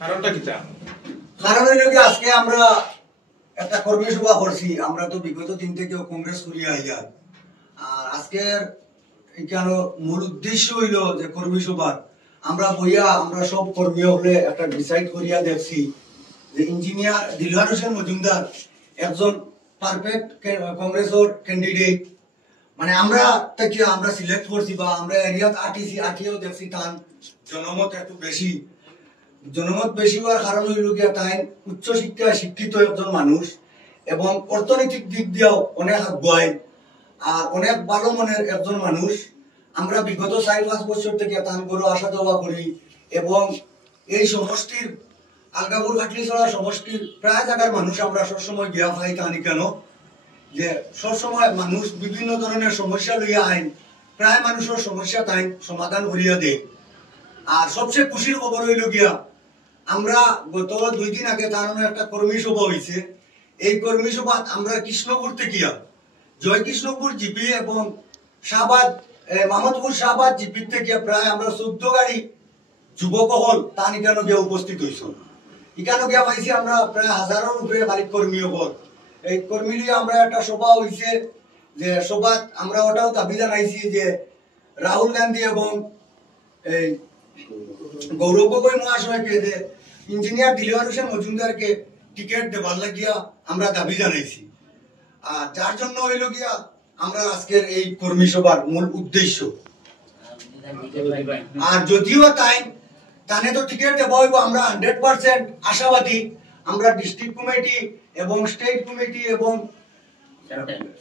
কারণটা কিটা? কারণ হইল কি আজকে আমরা একটা কর্মী সভা করছি। আমরা তো বিগত দিন থেকে কংগ্রেস করি আইয়া, আর আজকের এখানে মূল উদ্দেশ্য হইল যে কর্মী সভার আমরা বইয়া আমরা সব কর্মী হলে একটা ডিসাইড করিয়া দেখছি যে ইঞ্জিনিয়ার দিলওয়ার হোসেন মজুমদার একজন পারফেক্ট কংগ্রেসের ক্যান্ডিডেট। মানে আমরা থেকে আমরা সিলেক্ট করছি বা আমরা এরিয়াত আটিও দেখছি তার জনমত একটু বেশি। জনমত বেশি হওয়ার কারণ হইল গিয়া তাই উচ্চ শিক্ষায় শিক্ষিত একজন মানুষ এবং অর্থনৈতিক দিক দিয়েও অনেক আগুয়ায় আর অনেক ভালো মনের একজন মানুষ। আমরা বিগত 4-5 বছর থেকে তার গরু আসা যাওয়া করি এবং এই সমষ্টির আলগাপুর কাটলিছড়া সমষ্টির প্রায় জায়গার মানুষ আমরা সবসময় গিয়া পাই তানি কেন যে সবসময় মানুষ বিভিন্ন ধরনের সমস্যা লইয়া আইন, প্রায় মানুষের সমস্যা তাই সমাধান করিয়া দেয়। আর সবচেয়ে খুশির খবর হইল গিয়া আমরা গত 2 দিন আগে তার একটা কর্মী সভা হয়েছে। এই কর্মী সভা আমরা কৃষ্ণপুর থেকে জয় কৃষ্ণপুর জিপি এবং শাহবাদ মাহমুদপুর শাহবাদ জিপি থেকে প্রায় আমরা 14 গাড়ি যুবক হল তান এখানে গিয়ে উপস্থিত হয়েছ। এখানে গিয়া পাইছি আমরা প্রায় 1000-এর উপরে খালি কর্মী হল। এই কর্মী নিয়ে আমরা একটা সভা হয়েছে যে সভা আমরা ওটাও দাবি জানাইছি যে রাহুল গান্ধী এবং এই গৌরব গগৈ মহাশয়কে যে ইঞ্জিনিয়ার দিলওয়ার হোসেন মজুমদারকে টিকিট দেবার লাগিয়া আমরা দাবি জানাইছি। আর যার জন্য হইল গিয়া আমরা আজকের এই কর্মী সভার মূল উদ্দেশ্য। আর যদিও তানে তো টিকিট দেওয়া হইব আমরা 100% আশাবাদী। আমরা ডিস্ট্রিক্ট কমিটি এবং স্টেট কমিটি এবং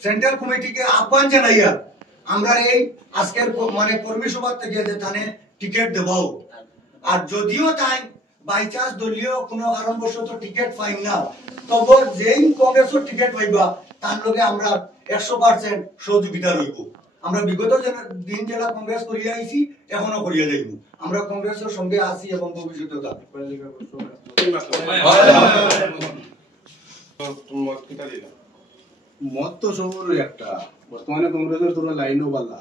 সেন্ট্রাল কমিটিকে আহ্বান জানাইয়া আমরা এই আজকের মানে কর্মী সভা থেকে যে তানে টিকিট দেওয়া। আর যদিও বাই চান্স দলীয় কোনো কারণবশত টিকিট পাই না, তবে যেই কংগ্রেসের টিকিট পাইবা তার লগে আমরা 100% সহযোগিতা রইব। আমরা বিগত দিন জেলা কংগ্রেস করিয়া আইছি, এখনো করিয়া যাইব। আমরা কংগ্রেসের সঙ্গে আছি এবং ভবিষ্যতেও থাকব। মত তো সবর একটা বর্তমানে কংগ্রেসের তোরা লাইনও বালা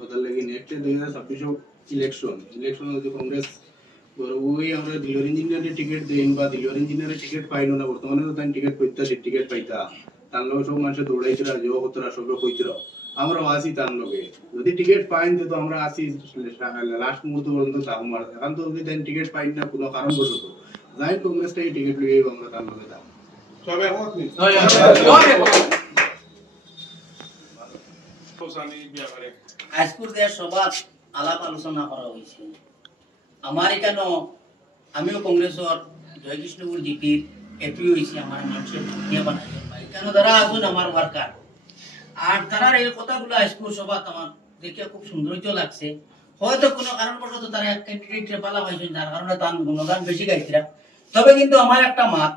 ওদের লাগি নেক্সট 2026 ইলেকশন যদি কংগ্রেস ওই আমরা দিলওয়ার ইঞ্জিনিয়ারের টিকিট দেন বা দিলওয়ার ইঞ্জিনিয়ারের টিকিট পাইনো না, বর্তমানে তো তাই টিকিট পাইতা টিকিট পাইতা তার লগে সব মানুষ দৌড়াইছিরা যে হতরা সবে কইতিরা আমরা আসি তার লগে যদি টিকিট পাইন তো আমরা আসি লাস্ট মুহূর্ত পর্যন্ত আমার এখন তো যদি তাই টিকিট পাইন না কোনো কারণ বশত যাই কংগ্রেসটা এই টিকিট লইয়ে আমরা তার লগে যাই সবে হত নি আজকুর দেশ সভা আলাপ আলোচনা করা হয়েছে। আমার এখানে আমিও কংগ্রেসের জয়কৃষ্ণপুর জিপির এপি হয়েছি। আমার মানুষের এখানে যারা আসুন আমার ওয়ার্কার আর তারা এই কথাগুলো আজকুর সভা আমার দেখে খুব সৌন্দর্য লাগছে। হয়তো কোনো কারণবশত তারা এক ক্যান্ডিডেট পালা হয়েছেন যার কারণে তার গুণগান বেশি গাইছিরা। তবে কিন্তু আমার একটা মাত,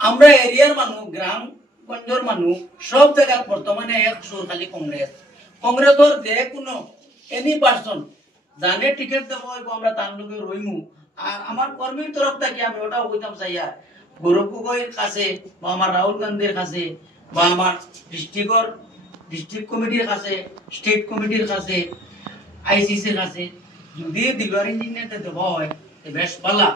আমরা এরিয়ার মানুষ গ্রামগঞ্জের মানুষ সব জায়গায় বর্তমানে এক সুর খালি কংগ্রেসের যে কোনো এনি পার্সন জানে টিকিট দেবো আমরা তার লোকে রইমু। আর আমার কর্মীর তরফ থেকে আমি ওটাও কইতাম চাইয়া গৌরব গগৈর কাছে বা আমার রাহুল গান্ধীর কাছে বা আমার ডিস্ট্রিক্ট কমিটির কাছে, স্টেট কমিটির কাছে, আইসিসির কাছে যদি দিলওয়ার ইঞ্জিনিয়ারটা দেওয়া হয় বেশ ভালো।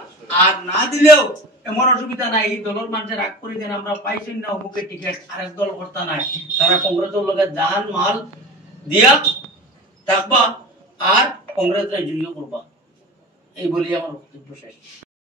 আর না দিলেও এমন অসুবিধা নাই, এই দলের মানুষের রাগ করে দেন আমরা পাইছি না অমুকের টিকিট আরেক দল করতে নাই, তারা কংগ্রেসের লোকের জান মাল দিয়া থাকবা আর কংগ্রেসরা জয়ী করবা। এই বলি আমার বক্তব্য শেষ।